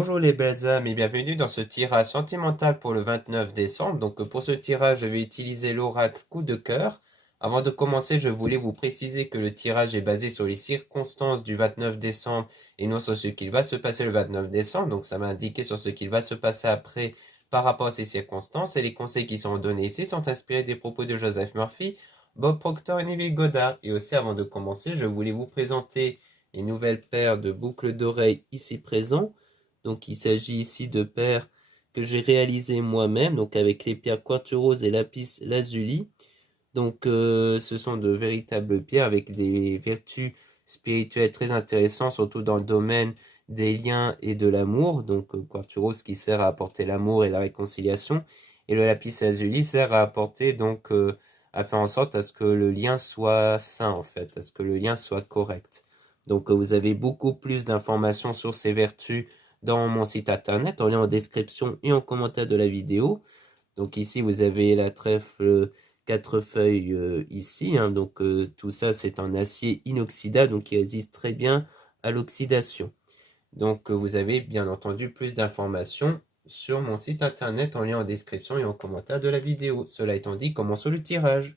Bonjour les belles âmes et bienvenue dans ce tirage sentimental pour le 29 décembre. Donc pour ce tirage, je vais utiliser l'oracle coup de cœur. Avant de commencer, je voulais vous préciser que le tirage est basé sur les circonstances du 29 décembre et non sur ce qu'il va se passer le 29 décembre. Donc ça m'a indiqué sur ce qu'il va se passer après par rapport à ces circonstances. Et les conseils qui sont donnés ici sont inspirés des propos de Joseph Murphy, Bob Proctor et Neville Goddard. Et aussi avant de commencer, je voulais vous présenter les nouvelles paires de boucles d'oreilles ici présentes. Donc il s'agit ici de paires que j'ai réalisées moi-même, donc avec les pierres quartz et lapis lazuli. Donc ce sont de véritables pierres avec des vertus spirituelles très intéressantes, surtout dans le domaine des liens et de l'amour. Donc quartz qui sert à apporter l'amour et la réconciliation. Et le lapis lazuli sert à apporter donc à faire en sorte à ce que le lien soit sain en fait, à ce que le lien soit correct. Donc vous avez beaucoup plus d'informations sur ces vertus dans mon site internet, en lien en description et en commentaire de la vidéo. Donc ici vous avez la trèfle 4 feuilles ici, hein. Donc tout ça c'est en acier inoxydable, donc qui résiste très bien à l'oxydation. Donc vous avez bien entendu plus d'informations sur mon site internet en lien en description et en commentaire de la vidéo. Cela étant dit, commençons le tirage.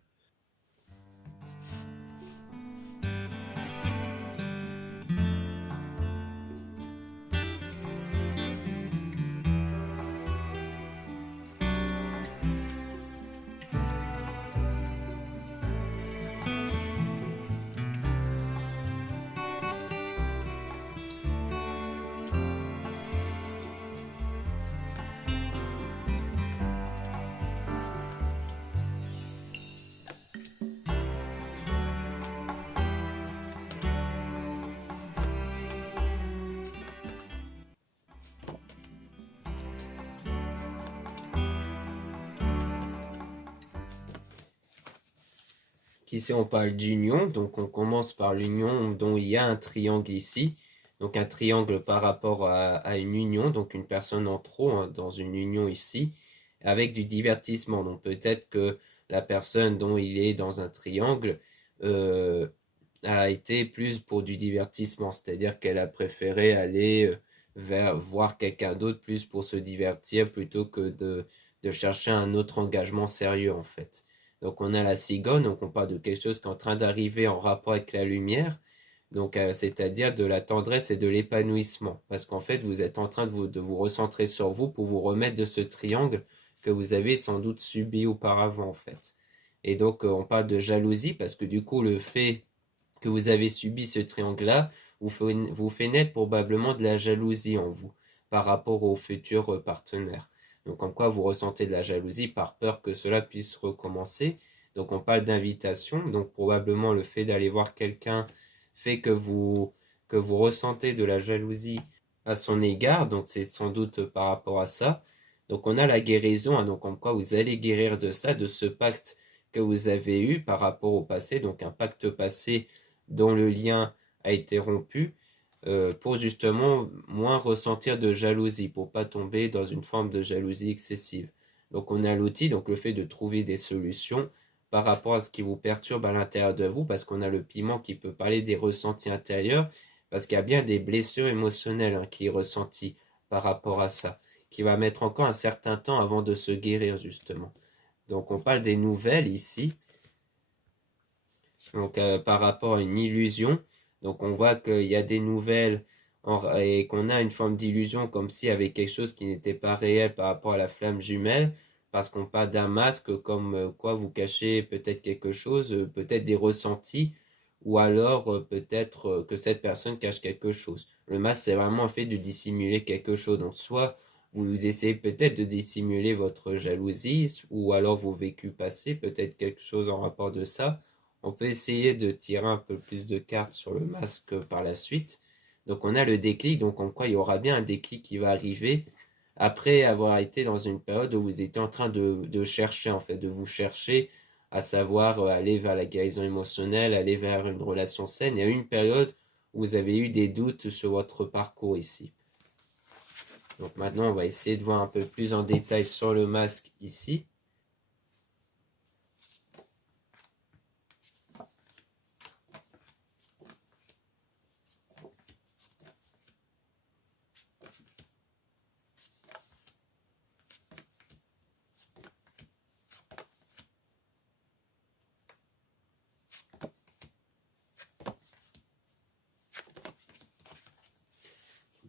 Ici, on parle d'union, donc on commence par l'union dont il y a un triangle ici. Donc un triangle par rapport à une union, donc une personne en trop hein, dans une union ici, avec du divertissement. Donc peut-être que la personne dont il est dans un triangle a été plus pour du divertissement, c'est-à-dire qu'elle a préféré aller vers voir quelqu'un d'autre plus pour se divertir plutôt que de chercher un autre engagement sérieux en fait. Donc on a la cigogne, donc on parle de quelque chose qui est en train d'arriver en rapport avec la lumière, donc c'est-à-dire de la tendresse et de l'épanouissement, parce qu'en fait vous êtes en train de vous recentrer sur vous pour vous remettre de ce triangle que vous avez sans doute subi auparavant en fait. Et donc on parle de jalousie, parce que du coup le fait que vous avez subi ce triangle-là vous fait naître probablement de la jalousie en vous par rapport au futur partenaire. Donc en quoi vous ressentez de la jalousie par peur que cela puisse recommencer. Donc on parle d'invitation, donc probablement le fait d'aller voir quelqu'un fait que vous ressentez de la jalousie à son égard, donc c'est sans doute par rapport à ça. Donc on a la guérison, hein, donc en quoi vous allez guérir de ça, de ce pacte que vous avez eu par rapport au passé, donc un pacte passé dont le lien a été rompu, pour justement moins ressentir de jalousie, pour pas tomber dans une forme de jalousie excessive. Donc on a l'outil, donc le fait de trouver des solutions par rapport à ce qui vous perturbe à l'intérieur de vous, parce qu'on a le piment qui peut parler des ressentis intérieurs, parce qu'il y a bien des blessures émotionnelles hein, qui est ressenties par rapport à ça, qui va mettre encore un certain temps avant de se guérir justement. Donc on parle des nouvelles ici, donc par rapport à une illusion. Donc on voit qu'il y a des nouvelles et qu'on a une forme d'illusion comme s'il y avait quelque chose qui n'était pas réel par rapport à la flamme jumelle, parce qu'on parle d'un masque comme quoi vous cachez peut-être quelque chose, peut-être des ressentis, ou alors peut-être que cette personne cache quelque chose. Le masque c'est vraiment un fait de dissimuler quelque chose. Donc soit vous essayez peut-être de dissimuler votre jalousie, ou alors vos vécus passés, peut-être quelque chose en rapport de ça. On peut essayer de tirer un peu plus de cartes sur le masque par la suite. Donc on a le déclic, donc en quoi il y aura bien un déclic qui va arriver après avoir été dans une période où vous étiez en train de chercher, en fait, de vous chercher, à savoir aller vers la guérison émotionnelle, aller vers une relation saine. Il y a eu une période où vous avez eu des doutes sur votre parcours ici. Donc maintenant, on va essayer de voir un peu plus en détail sur le masque ici.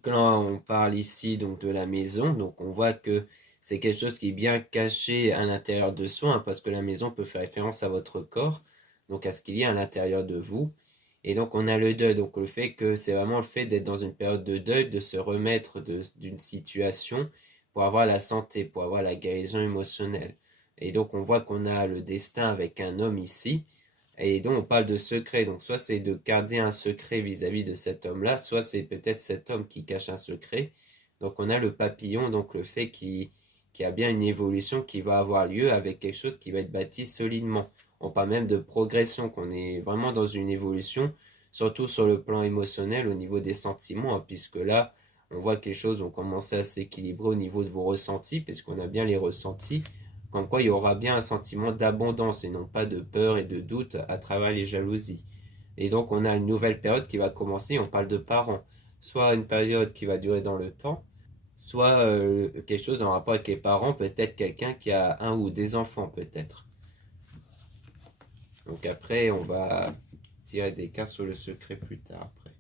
Donc là, on parle ici donc de la maison. Donc on voit que c'est quelque chose qui est bien caché à l'intérieur de soi, hein, parce que la maison peut faire référence à votre corps, donc à ce qu'il y a à l'intérieur de vous. Et donc on a le deuil, donc le fait que c'est vraiment le fait d'être dans une période de deuil, de se remettre d'une situation pour avoir la santé, pour avoir la guérison émotionnelle. Et donc on voit qu'on a le destin avec un homme ici, et donc on parle de secret, donc soit c'est de garder un secret vis-à-vis de cet homme-là, soit c'est peut-être cet homme qui cache un secret. Donc on a le papillon, donc le fait qu'il y a bien une évolution qui va avoir lieu avec quelque chose qui va être bâti solidement. On parle même de progression, qu'on est vraiment dans une évolution, surtout sur le plan émotionnel, au niveau des sentiments, hein, puisque là, on voit que les choses ont commencé à s'équilibrer au niveau de vos ressentis, puisqu'on a bien les ressentis, comme quoi il y aura bien un sentiment d'abondance et non pas de peur et de doute à travers les jalousies. Et donc on a une nouvelle période qui va commencer, on parle de parents, soit une période qui va durer dans le temps, soit quelque chose en rapport avec les parents, peut-être quelqu'un qui a un ou des enfants peut-être. Donc après, on va tirer des cartes sur le secret plus tard après.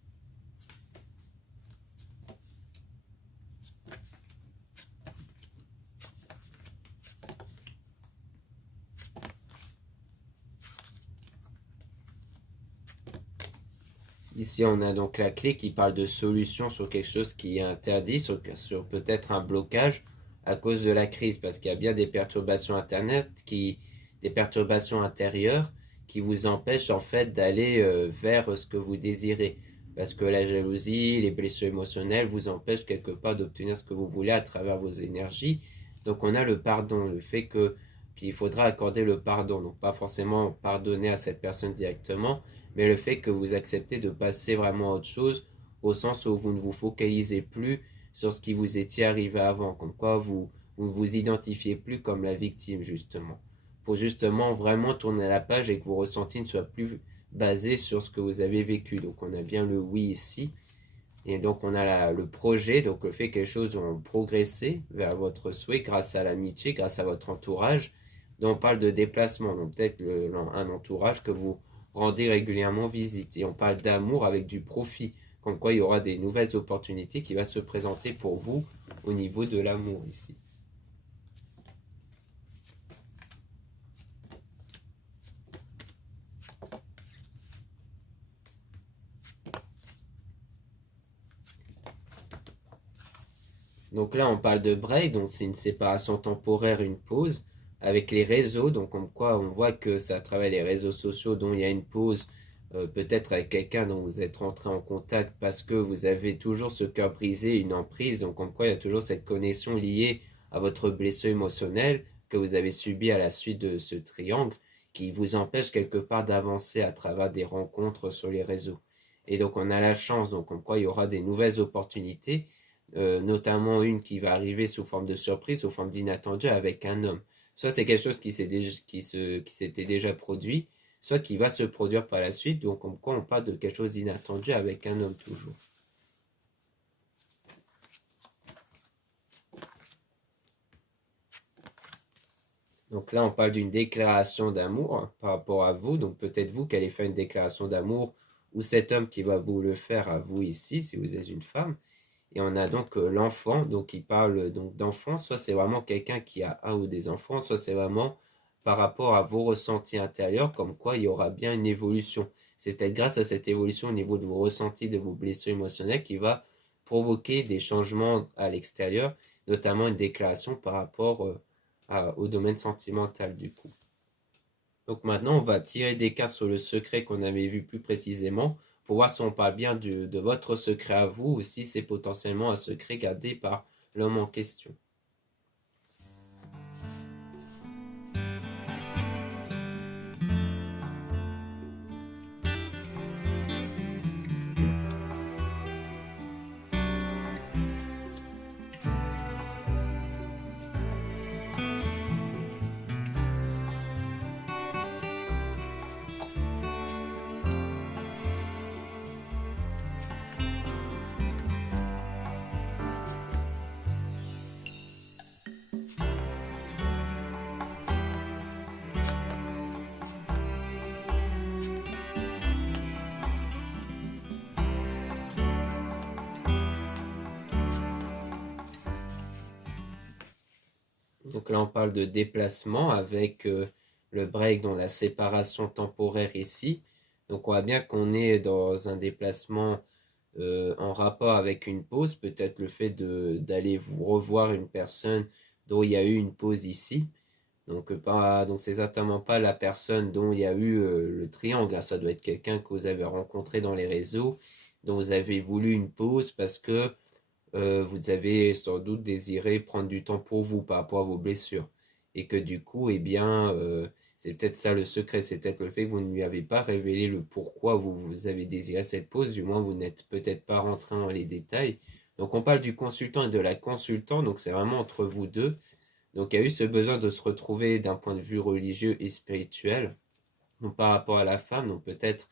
Ici, on a donc la clé qui parle de solution sur quelque chose qui est interdit, sur peut-être un blocage à cause de la crise, parce qu'il y a bien des perturbations des perturbations intérieures qui vous empêchent en fait d'aller vers ce que vous désirez. Parce que la jalousie, les blessures émotionnelles vous empêchent quelque part d'obtenir ce que vous voulez à travers vos énergies. Donc on a le pardon, le fait qu'il faudra accorder le pardon, donc pas forcément pardonner à cette personne directement, mais le fait que vous acceptez de passer vraiment à autre chose, au sens où vous ne vous focalisez plus sur ce qui vous était arrivé avant, comme quoi vous identifiez plus comme la victime, justement. Pour justement vraiment tourner la page et que vos ressentis ne soient plus basés sur ce que vous avez vécu. Donc on a bien le oui ici. Et donc on a le projet, donc le fait que les choses ont progressé vers votre souhait grâce à l'amitié, grâce à votre entourage. Donc on parle de déplacement, donc peut-être un entourage que vous rendez régulièrement visite. Et on parle d'amour avec du profit, comme quoi il y aura des nouvelles opportunités qui vont se présenter pour vous au niveau de l'amour ici. Donc là, on parle de break, donc c'est une séparation temporaire, une pause, avec les réseaux, donc comme quoi on voit que c'est à travers les réseaux sociaux dont il y a une pause, peut-être avec quelqu'un dont vous êtes rentré en contact parce que vous avez toujours ce cœur brisé, une emprise, donc comme quoi il y a toujours cette connexion liée à votre blessure émotionnelle que vous avez subie à la suite de ce triangle, qui vous empêche quelque part d'avancer à travers des rencontres sur les réseaux. Et donc on a la chance, donc comme quoi il y aura des nouvelles opportunités, notamment une qui va arriver sous forme de surprise, sous forme d'inattendu avec un homme. Soit c'est quelque chose qui s'était déjà produit, soit qui va se produire par la suite, donc comme quoi on parle de quelque chose d'inattendu avec un homme toujours. Donc là, on parle d'une déclaration d'amour, hein, par rapport à vous, donc peut-être vous qui allez faire une déclaration d'amour, ou cet homme qui va vous le faire à vous ici, si vous êtes une femme. Et on a donc l'enfant, donc il parle donc d'enfant, soit c'est vraiment quelqu'un qui a un ou des enfants, soit c'est vraiment par rapport à vos ressentis intérieurs, comme quoi il y aura bien une évolution. C'est peut-être grâce à cette évolution au niveau de vos ressentis, de vos blessures émotionnelles, qui va provoquer des changements à l'extérieur, notamment une déclaration par rapport au domaine sentimental du coup. Donc maintenant, on va tirer des cartes sur le secret qu'on avait vu plus précisément pour voir si on parle bien de votre secret à vous ou si c'est potentiellement un secret gardé par l'homme en question. Donc là, on parle de déplacement avec le break, dans la séparation temporaire ici. Donc on voit bien qu'on est dans un déplacement en rapport avec une pause, peut-être le fait d'aller vous revoir une personne dont il y a eu une pause ici. Donc c'est certainement pas la personne dont il y a eu le triangle, hein. Ça doit être quelqu'un que vous avez rencontré dans les réseaux, dont vous avez voulu une pause parce que vous avez sans doute désiré prendre du temps pour vous par rapport à vos blessures. Et que du coup, eh bien, c'est peut-être ça le secret, c'est peut-être le fait que vous ne lui avez pas révélé le pourquoi vous avez désiré cette pause, du moins vous n'êtes peut-être pas rentré dans les détails. Donc on parle du consultant et de la consultante, donc c'est vraiment entre vous deux. Donc il y a eu ce besoin de se retrouver d'un point de vue religieux et spirituel, donc par rapport à la femme, donc peut-être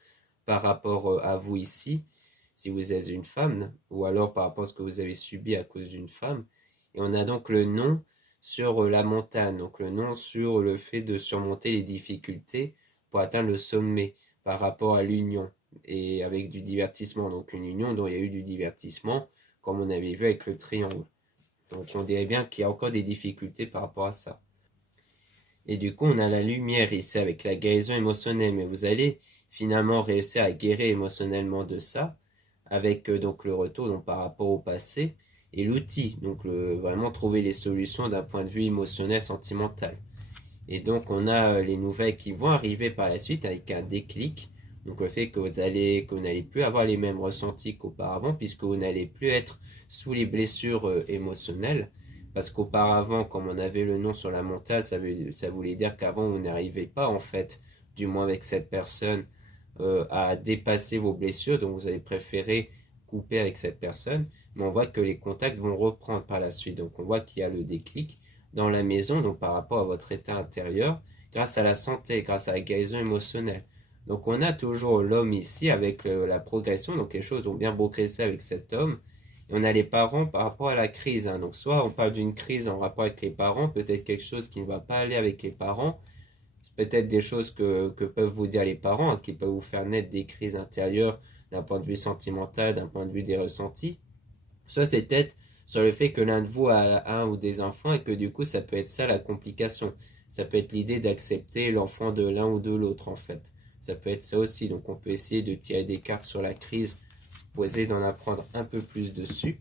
par rapport à vous ici, si vous êtes une femme, ou alors par rapport à ce que vous avez subi à cause d'une femme. Et on a donc le nom sur la montagne, donc le nom sur le fait de surmonter les difficultés pour atteindre le sommet par rapport à l'union et avec du divertissement. Donc une union dont il y a eu du divertissement, comme on avait vu avec le triangle. Donc on dirait bien qu'il y a encore des difficultés par rapport à ça. Et du coup, on a la lumière ici avec la guérison émotionnelle. Mais vous allez finalement réussir à guérir émotionnellement de ça avec donc le retour donc, par rapport au passé et l'outil. Donc vraiment trouver les solutions d'un point de vue émotionnel, sentimental. Et donc on a les nouvelles qui vont arriver par la suite avec un déclic. Donc le fait que vous n'allez plus avoir les mêmes ressentis qu'auparavant puisque vous n'allez plus être sous les blessures émotionnelles. Parce qu'auparavant, comme on avait le nom sur la montagne, ça voulait dire qu'avant vous n'arrivez pas en fait, du moins avec cette personne, à dépasser vos blessures. Donc vous avez préféré couper avec cette personne. Mais on voit que les contacts vont reprendre par la suite. Donc on voit qu'il y a le déclic dans la maison, donc par rapport à votre état intérieur, grâce à la santé, grâce à la guérison émotionnelle. Donc on a toujours l'homme ici avec la progression, donc les choses ont bien progressé avec cet homme. Et on a les parents par rapport à la crise, hein. Donc soit on parle d'une crise en rapport avec les parents, peut-être quelque chose qui ne va pas aller avec les parents, peut-être des choses que peuvent vous dire les parents, hein, qui peuvent vous faire naître des crises intérieures d'un point de vue sentimental, d'un point de vue des ressentis. Soit c'est peut-être sur le fait que l'un de vous a un ou des enfants et que du coup ça peut être ça la complication. Ça peut être l'idée d'accepter l'enfant de l'un ou de l'autre en fait. Ça peut être ça aussi. Donc on peut essayer de tirer des cartes sur la crise pour essayer d'en apprendre un peu plus dessus.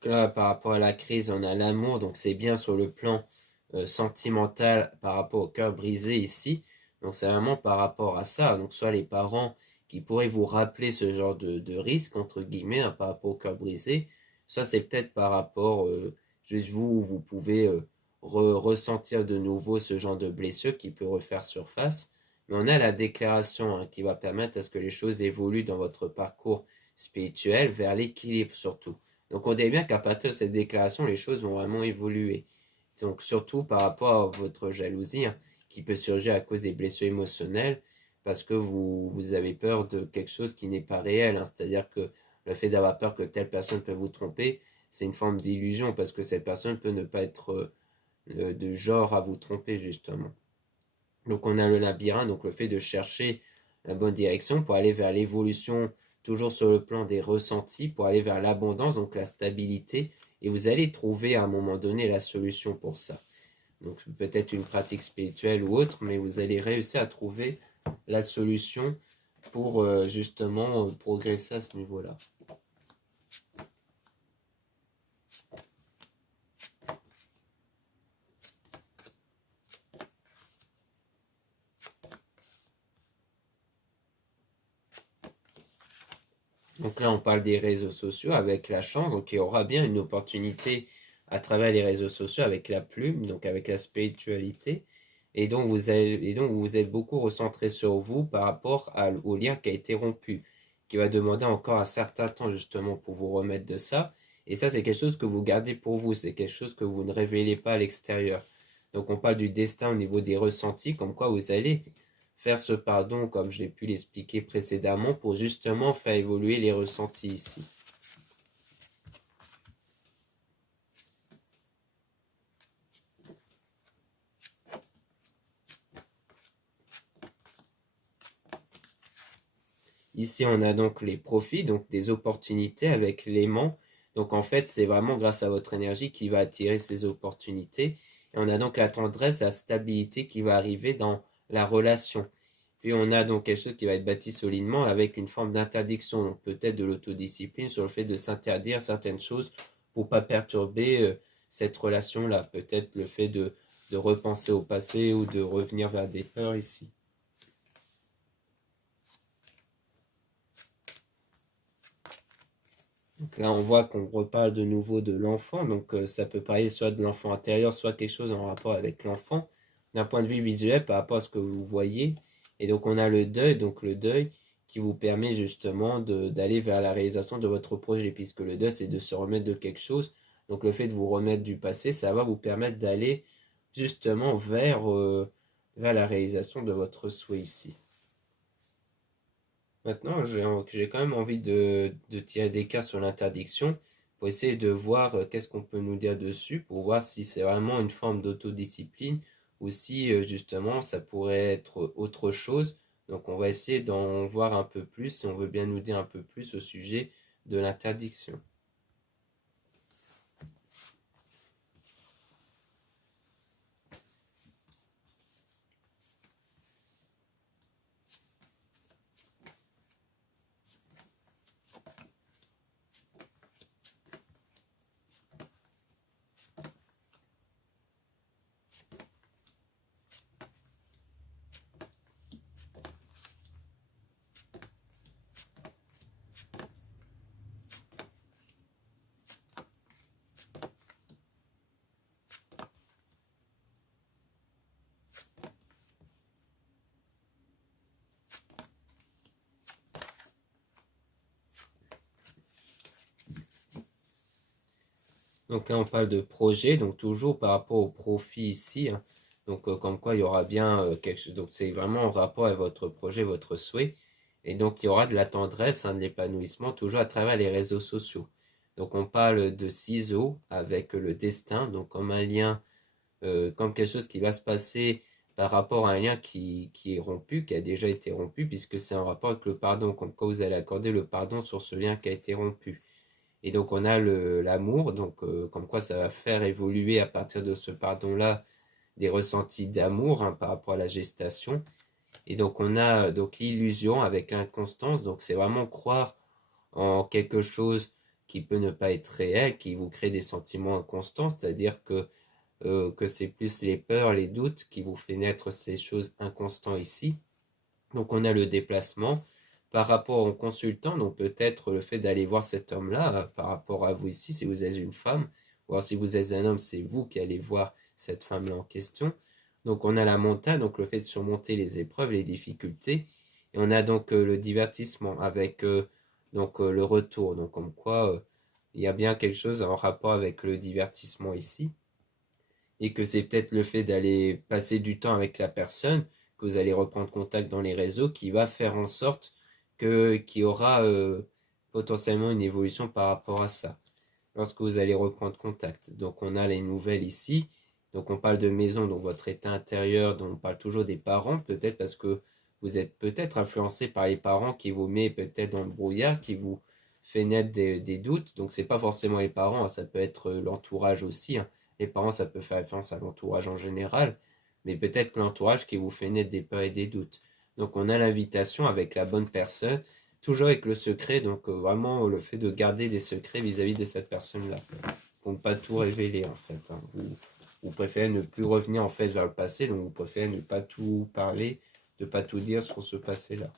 Donc là, par rapport à la crise, on a l'amour, donc c'est bien sur le plan sentimental par rapport au cœur brisé ici. Donc c'est vraiment par rapport à ça. Donc soit les parents qui pourraient vous rappeler ce genre de risque, entre guillemets, hein, par rapport au cœur brisé. Soit c'est peut-être par rapport, juste vous, vous pouvez ressentir de nouveau ce genre de blessure qui peut refaire surface. Mais on a la déclaration, hein, qui va permettre à ce que les choses évoluent dans votre parcours spirituel vers l'équilibre surtout. Donc on dirait bien qu'à partir de cette déclaration, les choses vont vraiment évoluer. Donc surtout par rapport à votre jalousie, hein, qui peut surgir à cause des blessures émotionnelles, parce que vous avez peur de quelque chose qui n'est pas réel, hein. C'est-à-dire que le fait d'avoir peur que telle personne peut vous tromper, c'est une forme d'illusion, parce que cette personne peut ne pas être de genre à vous tromper justement. Donc on a le labyrinthe, donc le fait de chercher la bonne direction pour aller vers l'évolution, toujours sur le plan des ressentis, pour aller vers l'abondance, donc la stabilité, et vous allez trouver à un moment donné la solution pour ça. Donc peut-être une pratique spirituelle ou autre, mais vous allez réussir à trouver la solution pour justement progresser à ce niveau-là. Donc là, on parle des réseaux sociaux avec la chance, donc il y aura bien une opportunité à travers les réseaux sociaux avec la plume, donc avec la spiritualité, et donc vous êtes beaucoup recentré sur vous par rapport au lien qui a été rompu, qui va demander encore un certain temps justement pour vous remettre de ça. Et ça, c'est quelque chose que vous gardez pour vous, c'est quelque chose que vous ne révélez pas à l'extérieur. Donc on parle du destin au niveau des ressentis, comme quoi vous allez faire ce pardon, comme je l'ai pu l'expliquer précédemment, pour justement faire évoluer les ressentis ici. Ici, on a donc les profits, donc des opportunités avec l'aimant. Donc en fait, c'est vraiment grâce à votre énergie qui va attirer ces opportunités. Et on a donc la tendresse, la stabilité qui va arriver dans la relation. Puis on a donc quelque chose qui va être bâti solidement avec une forme d'interdiction, donc peut-être de l'autodiscipline sur le fait de s'interdire certaines choses pour pas perturber cette relation-là. Peut-être le fait de repenser au passé ou de revenir vers des peurs ici. Donc là, on voit qu'on reparle de nouveau de l'enfant, donc ça peut parler soit de l'enfant intérieur, soit quelque chose en rapport avec l'enfant, d'un point de vue visuel par rapport à ce que vous voyez. Et donc on a donc le deuil qui vous permet justement d'aller vers la réalisation de votre projet, puisque le deuil, c'est de se remettre de quelque chose. Donc le fait de vous remettre du passé, ça va vous permettre d'aller justement vers la réalisation de votre souhait ici. Maintenant, j'ai quand même envie de tirer des cas sur l'interdiction pour essayer de voir qu'est-ce qu'on peut nous dire dessus, pour voir si c'est vraiment une forme d'autodiscipline ou si justement ça pourrait être autre chose. Donc on va essayer d'en voir un peu plus si on veut bien nous dire un peu plus au sujet de l'interdiction. Donc là, on parle de projet, donc toujours par rapport au profit ici, hein. Donc comme quoi il y aura bien quelque chose. Donc c'est vraiment en rapport avec votre projet, votre souhait. Et donc il y aura de la tendresse, hein, de l'épanouissement, toujours à travers les réseaux sociaux. Donc on parle de ciseaux avec le destin, donc comme un lien, comme quelque chose qui va se passer par rapport à un lien qui est rompu, qui a déjà été rompu, puisque c'est en rapport avec le pardon, comme quoi vous allez accorder le pardon sur ce lien qui a été rompu. Et donc on a l'amour, donc comme quoi ça va faire évoluer à partir de ce pardon-là des ressentis d'amour, hein, par rapport à la gestation. Et donc on a donc l'illusion avec l'inconstance, donc c'est vraiment croire en quelque chose qui peut ne pas être réel, qui vous crée des sentiments inconstants, c'est-à-dire que c'est plus les peurs, les doutes qui vous fait naître ces choses inconstantes ici. Donc on a le déplacement par rapport au consultant, donc peut-être le fait d'aller voir cet homme-là par rapport à vous ici, si vous êtes une femme, ou alors si vous êtes un homme, c'est vous qui allez voir cette femme-là en question. Donc on a la montagne, donc le fait de surmonter les épreuves, les difficultés, et on a donc le divertissement avec le retour, donc comme quoi il y a bien quelque chose en rapport avec le divertissement ici, et que c'est peut-être le fait d'aller passer du temps avec la personne, que vous allez reprendre contact dans les réseaux, qui va faire en sorte qu'il y aura potentiellement une évolution par rapport à ça, lorsque vous allez reprendre contact. Donc on a les nouvelles ici, donc on parle de maison, donc votre état intérieur, donc on parle toujours des parents, peut-être parce que vous êtes peut-être influencé par les parents qui vous met peut-être dans le brouillard, qui vous fait naître des doutes, donc c'est pas forcément les parents, hein, ça peut être l'entourage aussi, hein. Les parents, ça peut faire référence à l'entourage en général, mais peut-être l'entourage qui vous fait naître des peurs et des doutes. Donc on a l'invitation avec la bonne personne, toujours avec le secret, donc vraiment le fait de garder des secrets vis-à-vis de cette personne-là, pour ne pas tout révéler en fait, hein. Vous préférez ne plus revenir en fait vers le passé, donc vous préférez ne pas tout parler, ne pas tout dire sur ce passé-là.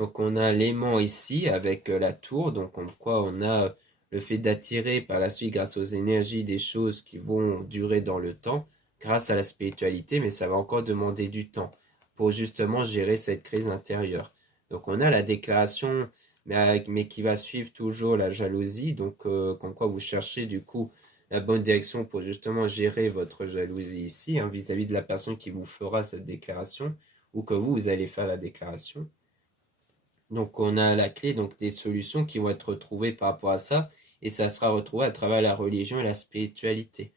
Donc on a l'aimant ici avec la tour, donc en quoi on a le fait d'attirer par la suite grâce aux énergies des choses qui vont durer dans le temps, grâce à la spiritualité, mais ça va encore demander du temps pour justement gérer cette crise intérieure. Donc on a la déclaration, mais qui va suivre toujours la jalousie, donc comme quoi vous cherchez du coup la bonne direction pour justement gérer votre jalousie ici, hein, vis-à-vis de la personne qui vous fera cette déclaration, ou que vous allez faire la déclaration. Donc on a la clé, donc des solutions qui vont être trouvées par rapport à ça, et ça sera retrouvé à travers la religion et la spiritualité.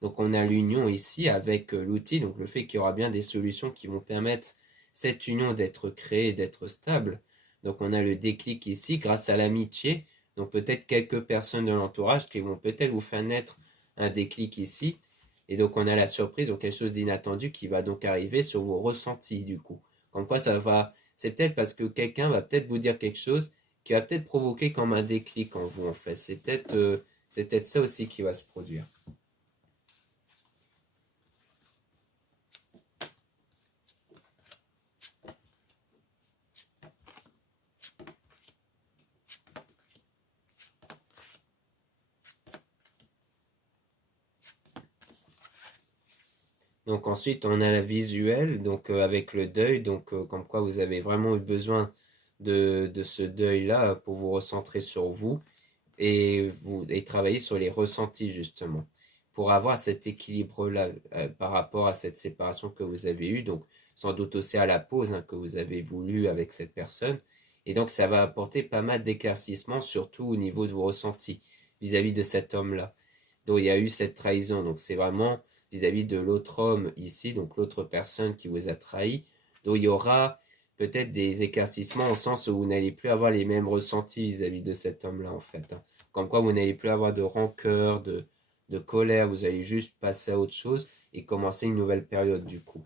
Donc on a l'union ici avec l'outil, donc le fait qu'il y aura bien des solutions qui vont permettre cette union d'être créée, d'être stable. Donc on a le déclic ici grâce à l'amitié, donc peut-être quelques personnes de l'entourage qui vont peut-être vous faire naître un déclic ici. Et donc on a la surprise, donc quelque chose d'inattendu qui va donc arriver sur vos ressentis du coup. Comme quoi ça va, c'est peut-être parce que quelqu'un va peut-être vous dire quelque chose qui va peut-être provoquer comme un déclic en vous en fait. C'est peut-être ça aussi qui va se produire. Donc ensuite, on a la visuelle, donc avec le deuil, donc comme quoi vous avez vraiment eu besoin de ce deuil-là pour vous recentrer sur vous et travailler sur les ressentis justement, pour avoir cet équilibre-là par rapport à cette séparation que vous avez eue, donc sans doute aussi à la pause que vous avez voulu avec cette personne. Et donc ça va apporter pas mal d'éclaircissements, surtout au niveau de vos ressentis vis-à-vis de cet homme-là. Donc il y a eu cette trahison, donc c'est vraiment vis-à-vis de l'autre homme ici, donc l'autre personne qui vous a trahi. Donc il y aura peut-être des éclaircissements au sens où vous n'allez plus avoir les mêmes ressentis vis-à-vis de cet homme-là en fait. Comme quoi vous n'allez plus avoir de rancœur, de colère, vous allez juste passer à autre chose et commencer une nouvelle période du coup.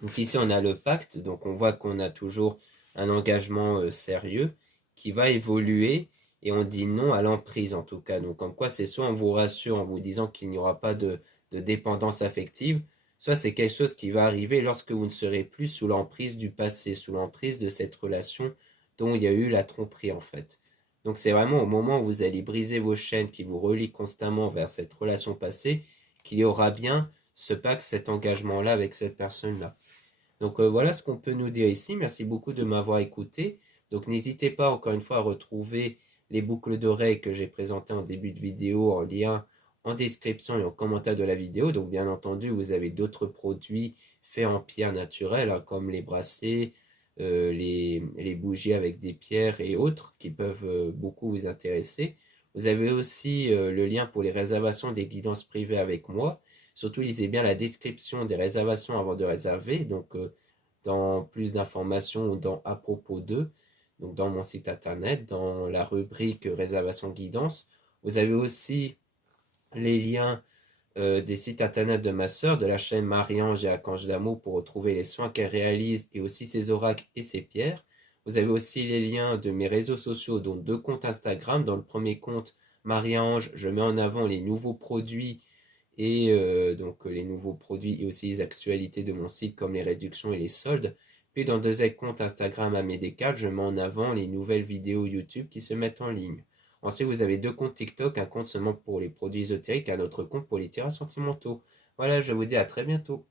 Donc ici on a le pacte, donc on voit qu'on a toujours un engagement sérieux qui va évoluer et on dit non à l'emprise en tout cas. Donc comme quoi c'est soit on vous rassure en vous disant qu'il n'y aura pas de dépendance affective, soit c'est quelque chose qui va arriver lorsque vous ne serez plus sous l'emprise du passé, sous l'emprise de cette relation dont il y a eu la tromperie en fait. Donc c'est vraiment au moment où vous allez briser vos chaînes qui vous relient constamment vers cette relation passée qu'il y aura bien ce pacte, cet engagement-là avec cette personne-là. Donc voilà ce qu'on peut nous dire ici. Merci beaucoup de m'avoir écouté. Donc n'hésitez pas encore une fois à retrouver les boucles d'oreilles que j'ai présentées en début de vidéo en lien en description et en commentaire de la vidéo. Donc bien entendu, vous avez d'autres produits faits en pierre naturelle, comme les bracelets, les bougies avec des pierres et autres qui peuvent beaucoup vous intéresser. Vous avez aussi le lien pour les réservations des guidances privées avec moi. Surtout, lisez bien la description des réservations avant de réserver. Donc, dans plus d'informations dans à propos d'eux, donc dans mon site internet, dans la rubrique réservation guidance. Vous avez aussi les liens des sites internet de ma sœur, de la chaîne Marie-Ange et Archange d'amour pour retrouver les soins qu'elle réalise et aussi ses oracles et ses pierres. Vous avez aussi les liens de mes réseaux sociaux, dont 2 comptes Instagram. Dans le premier compte, Marie-Ange, je mets en avant les nouveaux produits et donc les nouveaux produits et aussi les actualités de mon site comme les réductions et les soldes. Puis dans le deuxième compte Instagram Amédécal, je mets en avant les nouvelles vidéos YouTube qui se mettent en ligne. Ensuite, vous avez 2 comptes TikTok, un compte seulement pour les produits ésotériques et un autre compte pour les tirages sentimentaux. Voilà, je vous dis à très bientôt.